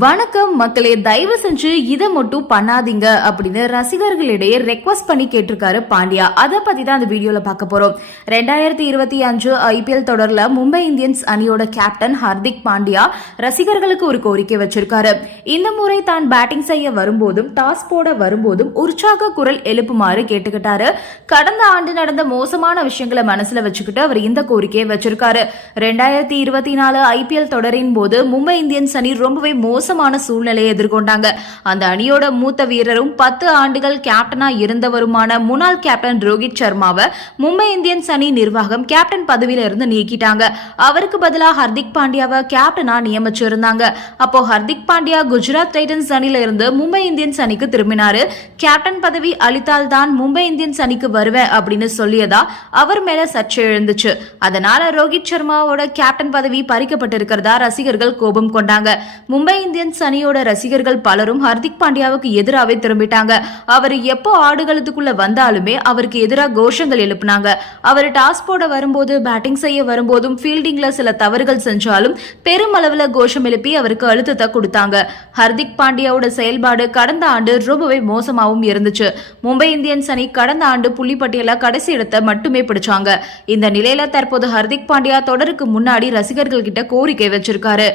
வணக்கம் மக்களே தயவு செஞ்சு இதை மட்டும் பண்ணாதீங்க அப்படின்னு ரசிகர்களிடையே ரெக்வஸ்ட் பண்ணி கேட்டிருக்காரு பாண்டியா. அதை பத்தி தான் அந்த வீடியோல பார்க்க போறோம். ரெண்டாயிரத்தி இருபத்தி அஞ்சு ஐபிஎல் தொடர்ல மும்பை இந்தியன்ஸ் அணியோட கேப்டன் ஹர்திக் பாண்டியா ரசிகர்களுக்கு ஒரு கோரிக்கை வச்சிருக்காரு. இந்த முறை தான் பேட்டிங் செய்ய வரும்போதும் டாஸ் போட வரும்போதும் உற்சாக குரல் எழுப்புமாறு கேட்டுக்கிட்டாரு. கடந்த ஆண்டு நடந்த மோசமான விஷயங்களை மனசுல வச்சுக்கிட்டு அவர் இந்த கோரிக்கையை வச்சிருக்காரு. ரெண்டாயிரத்தி இருபத்தி நாலு ஐபிஎல் தொடரின் போது மும்பை இந்தியன்ஸ் அணி ரொம்பவே மோசமான சூழ்நிலையை எதிர்கொண்டாங்க. அந்த அணியோட மூத்த வீரரும் பத்து ஆண்டுகள் கேப்டனா இருந்தவருமான முன்னாள் கேப்டன் ரோஹித் சர்மாவை மும்பை இந்தியன்ஸ் அணி நிர்வாகம் கேப்டன் பதவியில இருந்து நீக்கிட்டாங்க. அவருக்கு பதிலாக ஹர்திக் பாண்டியாவை கேப்டனா நியமிச்சிருந்தாங்க. அப்போ ஹர்திக் பாண்டியா குஜராத் டைட்டன்ஸ் அணியில இருந்து மும்பை இந்தியன்ஸ் அணிக்கு திரும்பினாரு. கேப்டன் பதவி அளித்தால் தான் மும்பை இந்தியன்ஸ் அணிக்கு வருவேன் அப்படின்னு சொல்லியதா அவர் மேல சர்ச்சை எழுந்துச்சு. அதனால ரோஹித் சர்மாவோட கேப்டன் பதவி பறிக்கப்பட்டிருக்கிறதா ரசிகர்கள் கோபம் கொண்டாங்க. மும்பை இந்தியன்ஸ் அணியோட ரசிகர்கள் பலரும் ஹர்திக் பாண்டியாவுக்கு எதிராகவே திரும்பிட்டாங்க. அவர் எப்போ ஆடுகளத்துக்குள்ள வந்தாலுமே அவருக்கு எதிராக கோஷங்கள் எழுப்புனாங்க. அவர் டாஸ் போட வரும்போது பேட்டிங் செய்ய வரும்போதும் ஃபீல்டிங்ல சில தவறுகள் செஞ்சாலும் பெருமளவுல கோஷம் எழுப்பி அவருக்கு அழுத்தத்தை கொடுத்தாங்க. ஹர்திக் பாண்டியாவோட செயல்பாடு கடந்த ஆண்டு ரொம்பவே மோசமாகவும் இருந்துச்சு. மும்பை இந்தியன்ஸ் அணி கடந்த ஆண்டு புள்ளிப்பட்டியல கடைசி இடத்தை மட்டுமே பிடிச்சாங்க. இந்த நிலையில தற்போது ஹர்திக் பாண்டியா தொடருக்கு முன்னாடி ரசிகர்கள் கிட்ட கோரிக்கை வச்சிருக்காரு.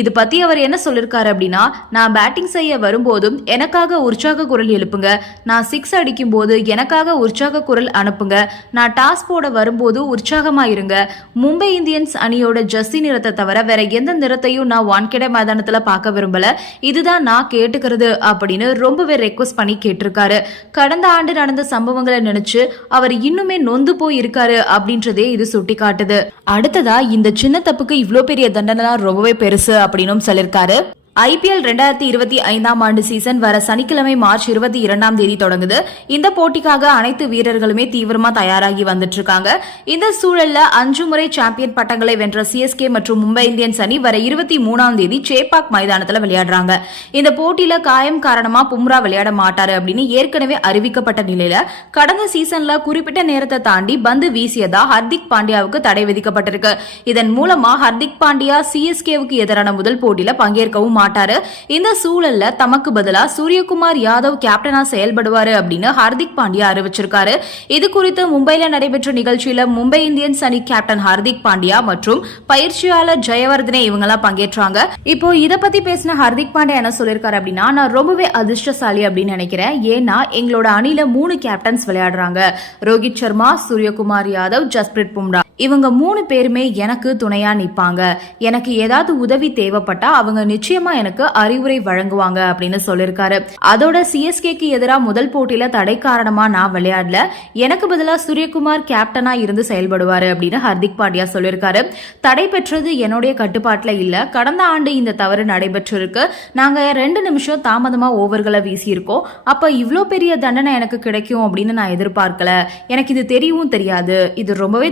இது பத்தி அவர் என்ன சொல்லிருக்காரு? அப்படின்னா நான் பேட்டிங் செய்ய வரும்போதும் எனக்காக உற்சாக குரல் எழுப்புங்க. நான் சிக்ஸ் அடிக்கும் போது எனக்காக உற்சாக குரல் அனுப்புங்க. நான் டாஸ் போட வரும்போது உற்சாகமா இருங்க. மும்பை இந்தியன்ஸ் அணியோட ஜஸ்தி நிறத்தை தவிர வேற எந்த நிறத்தையும் நான் வான்கெடை மைதானத்துல பார்க்க விரும்பல. இதுதான் நான் கேட்டுக்கிறது அப்படின்னு ரொம்பவே ரெக்வஸ்ட் பண்ணி கேட்டிருக்காரு. கடந்த ஆண்டு நடந்த சம்பவங்களை நினைச்சு அவர் இன்னுமே நொந்து போய் இருக்காரு அப்படின்றதே இது சுட்டி காட்டுது அடுத்ததா இந்த சின்ன தப்புக்கு இவ்வளோ பெரிய தண்டனை ரொம்பவே பெருசு அப்படின்னும் சொல்லியிருக்காரு ஐபிஎல் ரெண்டாயிரத்தி இருபத்தி ஐந்தாம் ஆண்டு சீசன் வர சனிக்கிழமை மார்ச் இருபத்தி இரண்டாம் தேதி தொடங்குது. இந்த போட்டிக்காக அனைத்து வீரர்களுமே தீவிரமா தயாராகி வந்துட்டு இருக்காங்க இந்த சூழல்ல அஞ்சு முறை சாம்பியன் பட்டங்களை வென்ற சிஎஸ்கே மற்றும் மும்பை இந்தியன்ஸ் அணி வர இருபத்தி மூணாம் தேதி சேப்பாக் மைதானத்துல விளையாடுறாங்க. இந்த போட்டியில காயம் காரணமா பும்ரா விளையாட மாட்டாரு அப்படின்னு ஏற்கனவே அறிவிக்கப்பட்ட நிலையில கடந்த சீசன்ல குறிப்பிட்ட நேரத்தை தாண்டி பந்து வீசியதா ஹர்திக் பாண்டியாவுக்கு தடை விதிக்கப்பட்டிருக்கு. இதன் மூலமா ஹர்திக் பாண்டியா சிஎஸ்கேவுக்கு எதிரான முதல் போட்டியில பங்கேற்கவும் மாட்டாரு. இந்த சூழல்ல தமக்கு பதிலா சூரியகுமார் யாதவ் கேப்டனா செயல்படுவாரு அப்படின்னு ஹார்திக் பாண்டியா அறிவிச்சிருக்காரு. இது குறித்து மும்பையில நடைபெற்ற நிகழ்ச்சியில மும்பை இந்தியன்ஸ் அணி கேப்டன் ஹார்திக் பாண்டியா மற்றும் பயிற்சியாளர் ஜெயவர்தனே இவங்கெல்லாம் பங்கேற்றாங்க. இப்போ இத பத்தி பேசின ஹார்திக் பாண்டியா என்ன சொல்லிருக்காரு அப்படின்னா நான் ரொம்பவே அதிர்ஷ்டசாலி அப்படின்னு நினைக்கிறேன். ஏன்னா எங்களோட அணில மூணு கேப்டன்ஸ் விளையாடுறாங்க. ரோஹித் சர்மா சூரியகுமார் யாதவ் ஜஸ்பிரித் பும்ரா. இவங்க மூணு பேருமே எனக்கு துணையா நிப்பாங்க. எனக்கு ஏதாவது உதவி தேவைப்பட்டா அவங்க நிச்சயமா எனக்கு அறிவுரை வழங்குவாங்க அப்படின்னு சொல்லியிருக்காரு அதோட சிஎஸ்கேக்கு எதிராக முதல் போட்டியில தடை காரணமா நான் விளையாடல. எனக்கு பதிலா சூரியகுமார் கேப்டனா இருந்து செயல்படுவாரு அப்படின்னு ஹர்திக் பாண்டியா சொல்லியிருக்காரு தடை பெற்றது என்னுடைய கட்டுப்பாட்டுல இல்ல. கடந்த ஆண்டு இந்த தவறு நடைபெற்றிருக்கு. நாங்க ரெண்டு நிமிஷம் தாமதமா ஓவர்களை வீசியிருக்கோம். அப்ப இவ்வளோ பெரிய தண்டனை எனக்கு கிடைக்கும் அப்படின்னு நான் எதிர்பார்க்கல. எனக்கு இது தெரியவும் தெரியாது. இது ரொம்பவே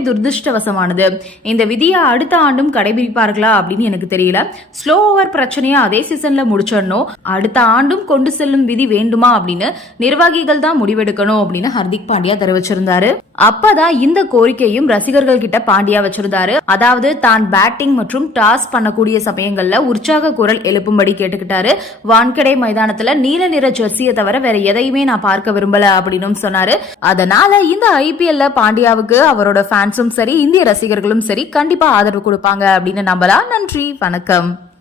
துரதிருஷ்டவசமானது இந்த விதியை அடுத்த ஆண்டும் கடைபிடிப்பார்களா அப்படின்னு எனக்கு தெரியல. ஸ்லோ ஓவர் பிரச்சனையை அதே சீசன்ல முடிச்சிடணும். அடுத்த ஆண்டும் கொண்டு செல்லும் விதி வேண்டுமா அப்படின்னு நிர்வாகிகள் தான் முடிவெடுக்கணும் அப்படின்னு ஹர்திக் பாண்டியா தெரிவிச்சிருந்தாரு. அப்பதான் இந்த கோரிக்கையும் ரசிகர்கள் கிட்ட பாண்டியா வச்சிருந்தாரு. அதாவது தான் பேட்டிங் மற்றும் டாஸ் பண்ணக்கூடிய சமயங்கள்ல உற்சாக குரல் எழுப்பும்படி கேட்டுக்கிட்டாரு. வான்கடை மைதானத்துல நீல நிற ஜெர்சியை தவிர வேற எதையுமே நான் பார்க்க விரும்பல அப்படின்னு சொன்னாரு. அதனால இந்த ஐபிஎல்ல பாண்டியாவுக்கு அவரோட ஃபேன்ஸும் சரி இந்திய ரசிகர்களும் சரி கண்டிப்பா ஆதரவு கொடுப்பாங்க அப்படின்னு நம்பலாம். நன்றி வணக்கம்.